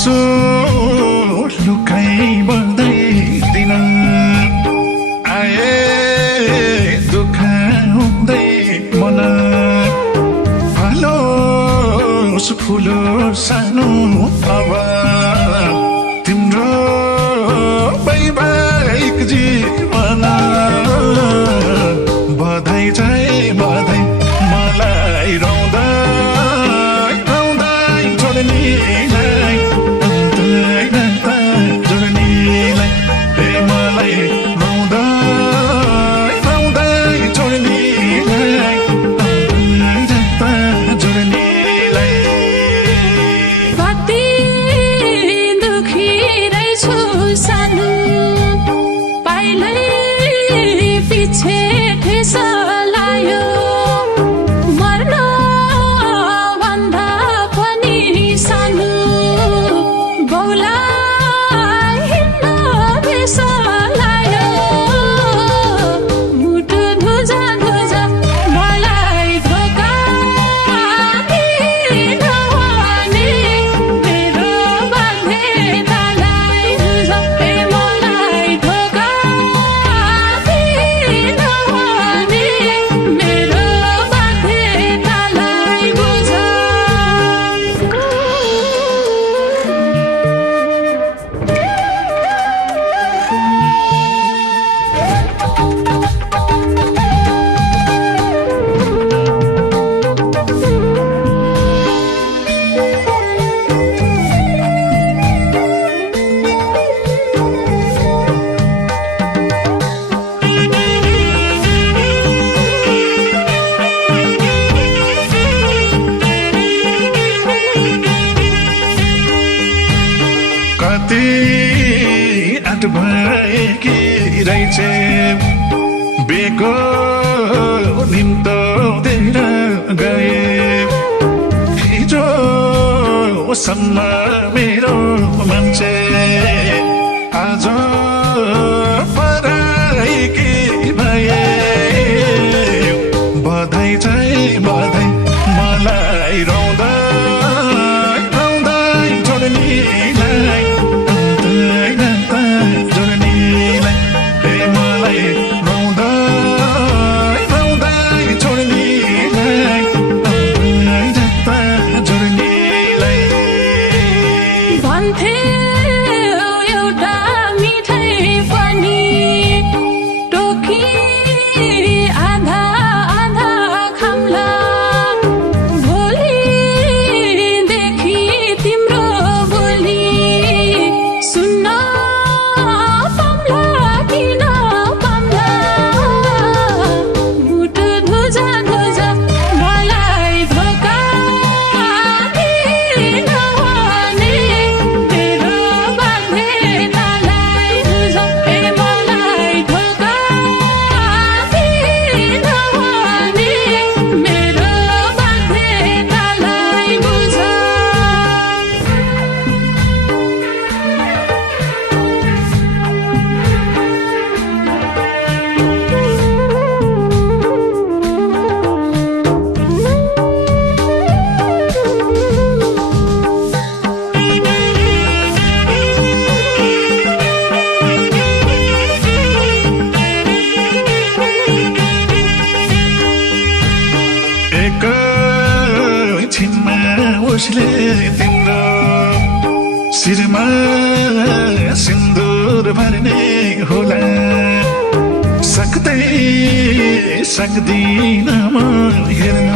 आँसु लुकाइ बढ्दै दिन आए दुःख हुँदै मन फलोस् फुलोस् सानो अब तिम्रो वैवाहिक जीवन बधाई चाहिँ बधाई मलाई रौँदै रौँदै छोड्नीलाई जोड्नीलाई ए मलाई रौँदै रौँदै छोड्नीलाई जोड्नीलाई कति दुखी रहेछु सानो पाइलै पछि ठेस लायो मर्न भन्दा पनि सानो बौलाई हिँड्न बेस लायो मुटु धुजा धुजा मलाई धोका दिन भने मेरो बाँधे तालाई धुजा ए मलाई धोका दिन भने मेरो बाँधे तालाई बुझ कति आँट भएकी रहेछ बेको निम्तोतिर गए हिजोसम्म मेरो मान्छे आज पराइकी भए बधाई चाहिँ बधाई मलाई रौँदै रौँदै छोड्नीलाई जोड्नीलाई ए मलाई रौँदै रौँदै छोड्नीलाई जोड्नीलाई भन्थे एउटा मिठाई पनि टोकी आधा आधा खाम्ला भोलिदेखि तिम्रो बोली सुन्न पाम्ला किन पाम्ला मुटु धुजा धुजा मलाई धोका दिन भने मेरो बाँधे तालाई धुजा ए मलाई धोका दिन भने मेरो बाँधे तालाई बुझ एकैछिनमा उसले तिम्रो शिरमा सिन्दुर भर्ने होला सक्दै सक्दिन म हेर्न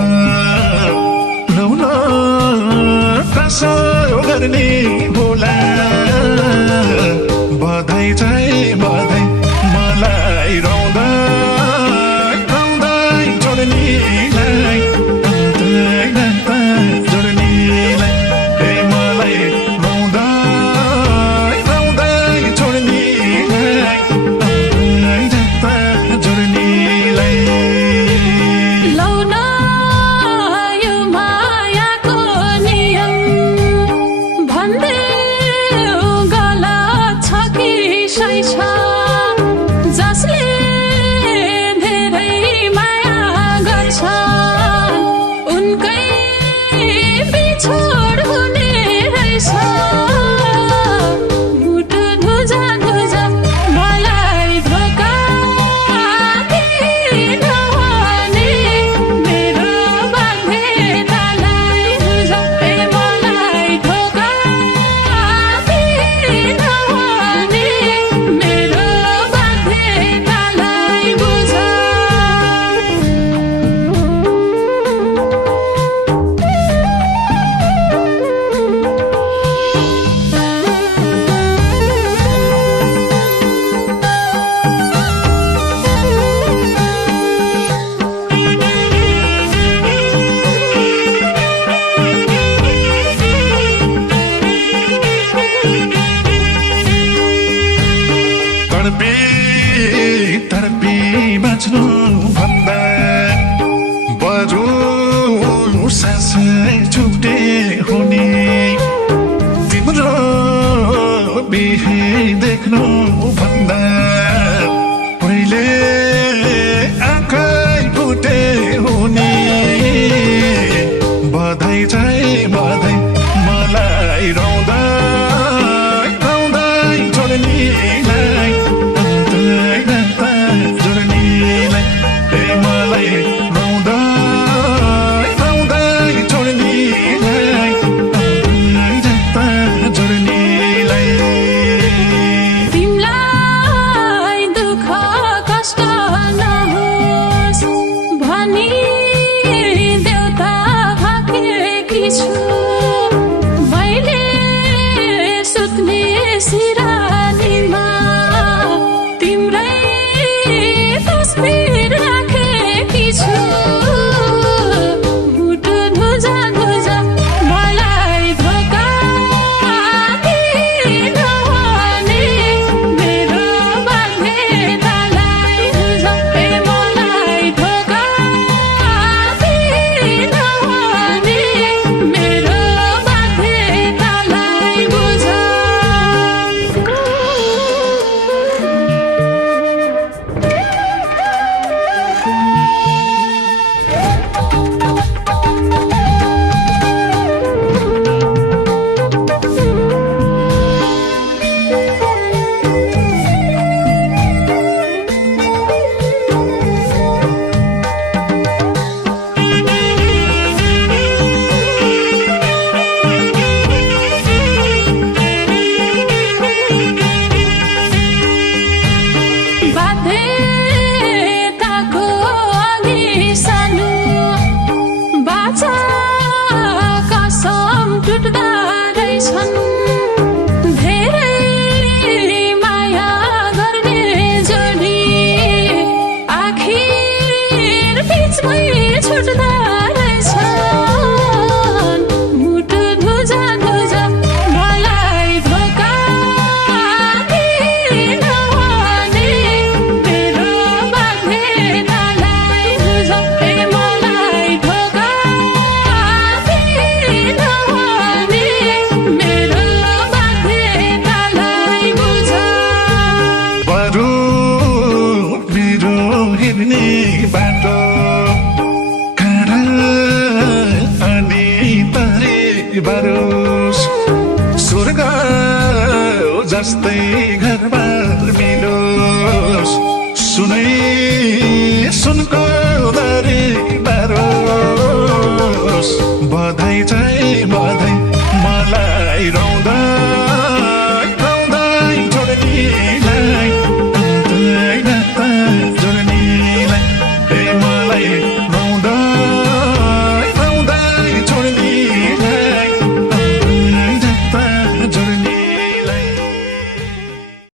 लौन कसो गर्ने होला बधाई चाहिँ बधाई मलाई रौँदै रौँदै छोड्नीलाई जोड्नीलाई ए मलाई रौँदै रौँदै छोड्नीलाई जोड्नीलाई लौन यो मायाको नियम भन्दै गलत छ कि सही छ जसले धेरै माया गर्छ उनकै बिछोड हुने रहेछ मलाई छुट्टे हुने तिम्रो बिहे देख्नु भन्दा पहिले आँखै फुटे हुने बधाई चाहिँ बधाई मलाई रौँदै रौँदै छोड्नेलाई रौँदै रौँदै जोड्नेलाई ए मलाई रौँदै रौँदै छोड्नेलाई रौँदै रौँदै जोड्नेलाई तिमलाई दुःख कष्ट नहोस् भनी देउता भाकेकी छु मैले सुत्ने सिरानीमा तिम्रै तस्बिर राखेकी छु मुटु धुजा धुजा मलाई धोका दिनहुने मेरो बाध्यतालाई बुझ ए मलाई धोका दिनहुने मेरो बाध्यतालाई बुझ बाध्यताको अघि सानो बाचा कसम टुट्दा रहेछन् धेरै माया गर्ने जोडी आखिर बिचमै छुट्दा रहेछन् मुटु धुजा धुजा मलाई धोका दिनहुने मेरो बाध्यतालाई बुझ ए मलाई धोका दिनहुने मेरो बाध्यतालाई बुझ बरु मेरो हिँड्ने बाटो काँडा अनि तरे बारोस् स्वर्ग जस्तै